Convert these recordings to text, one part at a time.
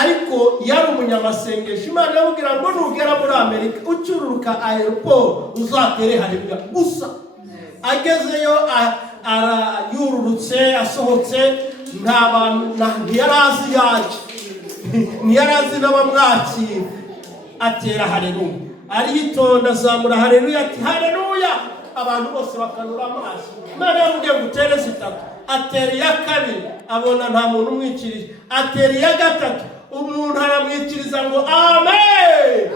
ariko yari umunyamasengesho. Imana yamubwira ngo nugera muri Amerika ucururuka aeroport uzatere haleluya gusa. Agezeyo yururutse asohotse nta bantu ntiyarazi yaje ntiyarazi n'abamwakira atera haleluya. Aritonda azamura haleluya ati haleluya, abantu bose bakanura amaso. Imana yamubwiye ngo utere zitatu, atera iya kabiri abona nta muntu umwikirije, atera iya gatatu umuntu aramwikiriza ngo amen.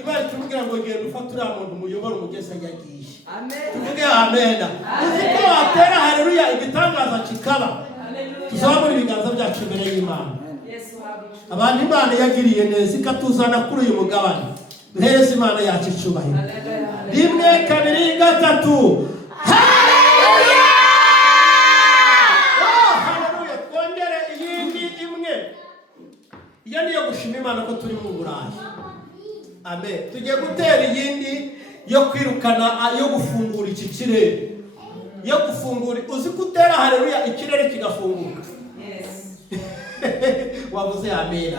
Imana tumubwira ngo genda ufate uriya muntu umuyobora umugeze yagiye. Tuvuge amen. Uzi ko atera haleluya igitangaza kikaba. Tuzamura ibiganza byacu imbere y'Imana. Abantu Imana yagiriye neza ikatuzana kuri uyu mugabane. Duhereze Imana yacu icyubahiro. Rimwe kabiri gatatu. Haleluya! Haleluya! Twongere iyindi imwe. Iyo niyo gushima Imana ko turi mu Burayi. Amen. Tugiye gutera iyindi yo kwirukana, yo gufungura iki kirere. Yo gufungura, uzi kutera haleluya ikirere kigafunguka. Wavuze amen.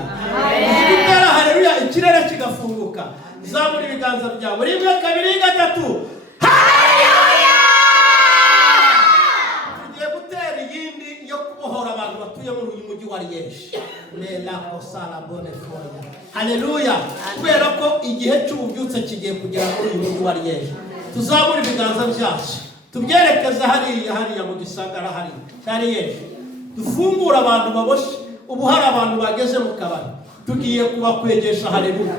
Kutera haleluya ikirere kigafunguka. Zamura ibiganza byawe. Rimwe kabiri gatatu. Haleluya! Tugiye gutera iyindi yo kubohora abantu batuye muri uyu mujyi wa Liège. Mela kosala bone foya. Haleluya! Kubera ko igihe cy'ububyutse kigiye kugera muri uyu mujyi wa Liège. Tuzamura ibiganza byacu. Tubyerekeza hariya mu gisagara hari Liège. Dufungura abantu baboshe. Ubu hari abantu bageze mu kabari. Tugiye kubakwegesha haleluya.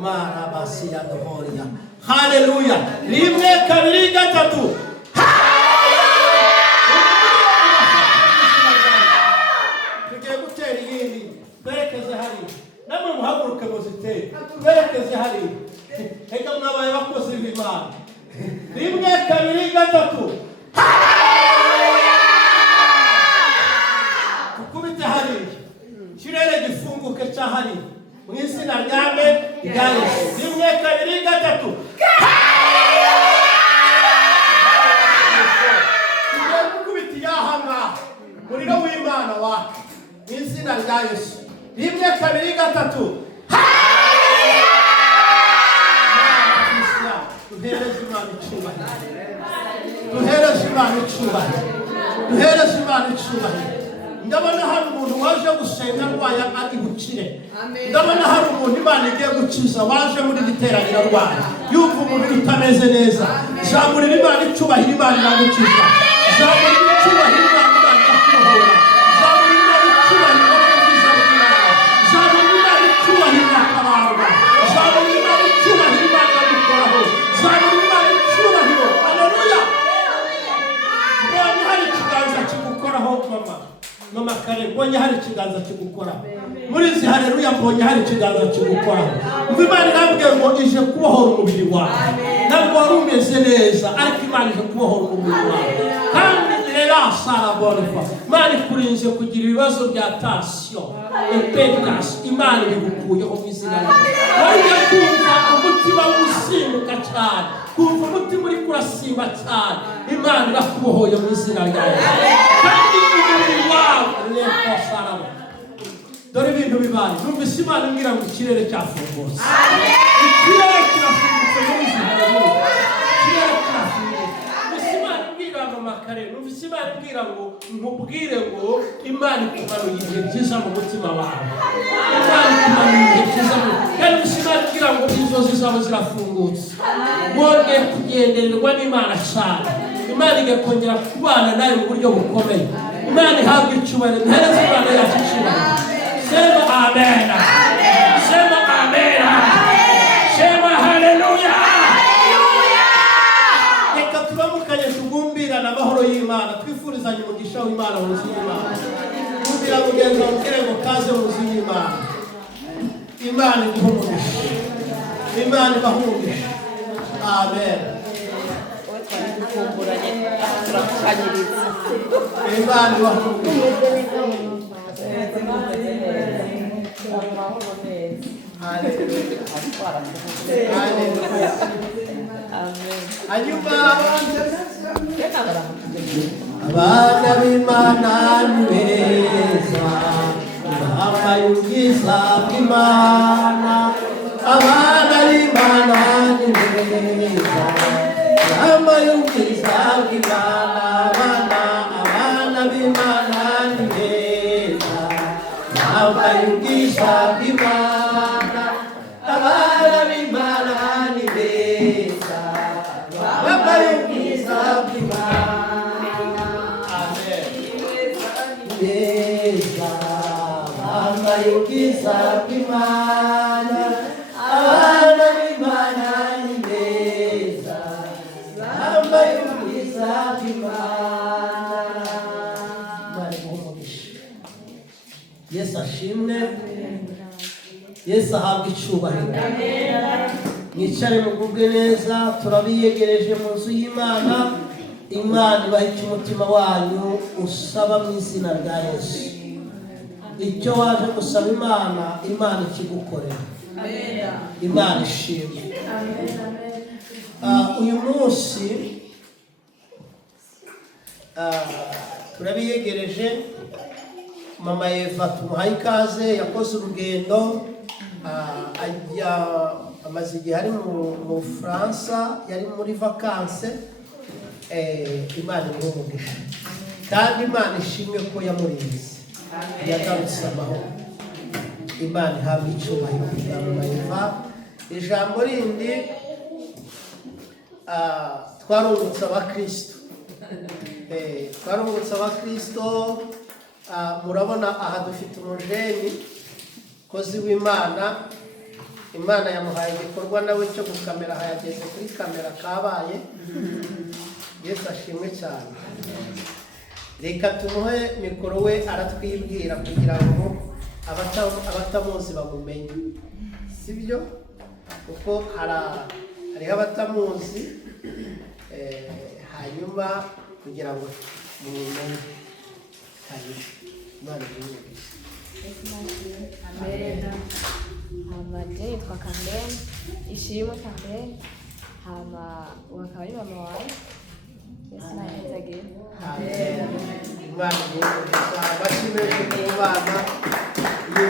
Marabasi ya dohoria. Haleluya. Rimwe kabiri gatatu. Tugiye gutera iyindi. Berekeze hariya. Namwe muhaguruke muziteye. Berekeze hariya. Eka mwabaye bakozi b'Imana. Rimwe kabiri gatatu. Tukubite hariya. Kirere gifunguke cya hariya. Mu izina ryawe rya Yesu. Rimwe kabiri gatatu. Tugiye gukubita iyahanga muriro w'Imana wacu. Mu izina rya Yesu. Rimwe kabiri gatatu. Duhereze Imana icyubahiro. Duhereze Imana icyubahiro. Duhereze Imana icyubahiro. Ndabona hari umuntu waje gusenga arwaye agibukire. Ndabona hari umuntu Imana igiye gukiza waje muri giteraniro rwayo. Yumva umubiri utameze neza. Zamurira Imana icyubahiro, Imana iragukiza. Zamurira icyubahiro, Imana irakubohora. Zamurira Imana icyubahiro, ubwiza bw'Imana. Zamurira Imana icyubahiro, akabarwa. Zamurira Imana icyubahiro, Imana iragukoraho. Zamurira Imana icyubahiro. Haleluya! Mbonye hari ikiganza kigukoraho mama Kare, mbonye hari ikiganza kigukoraho. Muri izi haleluya mbonye hari ikiganza kigukoraho. Imana irambwiye ngo ije kubohora umubiri wawe. Ntabwo wari umeze neza ariko Imana ije kubohora umubiri wawe. Kandi rero sarabonfa Imana ikurinze kugira ibibazo bya tension, impetus. Imana ibigukuyeho mu izina ryawe. Wajya kumva umutima usimbuka cyane, kumva umutima uri kurasimba cyane. Imana irakubohoye mu izina ryawe. Kandi umubiri wawe reko sarabo. Dore ibintu bibaye. Numvise Imana imbwira ngo ikirere cyafungutse. Ikirere kirafungutse muri izi haleluya. Ikirere kirafungutse. Numvise Imana imbwira mama Kare. Numvise Imana imbwira ngo nkubwire ngo Imana ikumanuye igihe cyiza mu mutima wawe. Imana ikumanuye igihe cyiza mu mutima. Kandi numvise Imana imbwira ngo inzozi zawe zirafungutse. Wongeye kugendererwa n'Imana cyane. Imana igiye kongera kubana nawe mu buryo bukomeye. Imana ihabwa icyubahiro. Ntereze Imana yacu icyubahiro. Sema amen. Sema amen. Sema haleluya. Reka turamukanye tugumbirana amahoro y'Imana. Twifurizanye umugisha w'Imana mu buzima bwawe. Kugira mugenzi wawe ukere ngo kaze mu buzima bw'Imana. Imana iguhumurishe. Imana ibahumurishe. Amen. Imana ibahumurishe. Abana b'Imana ni beza. bambaye ubwiza bw'Imana, abana b'Imana ni beza, bambaye ubwiza bw'Imana, abana b'Imana ni beza, bambaye ubwiza bw'Imana, abana b'Imana ni beza, bambaye ubwiza bw'Imana. Ubwiza bw'Imana, abana b'Imana ni beza, bambaye ubwiza bw'Imana. Yesu ashimwe, Yesu ahabwe icyubahiro. Mwicare mugubwe neza, turabiyegereje mu nzu y'Imana. Imana ibahe icyo umutima wanyu usaba mu izina rya Yesu. Icyo waje gusaba Imana, Imana ikigukorera. Imana ishimwe. Uyu munsi turabiyegereje. Mama Eva tumuhaye ikaze, yakoze urugendo, amaze igihe ari mu Faransa, yari muri vakanse. Imana imuhe umugisha kandi Imana ishimwe ko yamurinze, yagarutse amahoro. Imana ihabwe icyubahiro bwa Mama Eva. Ijambo rindi, twarungutse abakristo. Twarungutse abakristo. Murabona aha dufite umujeni kozi w'Imana. Imana yamuhaye igikorwa nawe cyo gukamera, hayageze kuri kamera kabaye. Yesu ashimwe cyane. Reka tumuhe mikoro we aratwibwira kugira ngo abatamuzi bamumenye, sibyo? Kuko hariho abatamuzi, hanyuma kugira ngo mumenye. Imana imugishe. Amen. Hamaje yitwa Kambere, Ishimwe Kambere. Hama wakaba ari mama wawe. Yesu nahezagire. Amen. Imana imugishe. Abashimishe ku bana.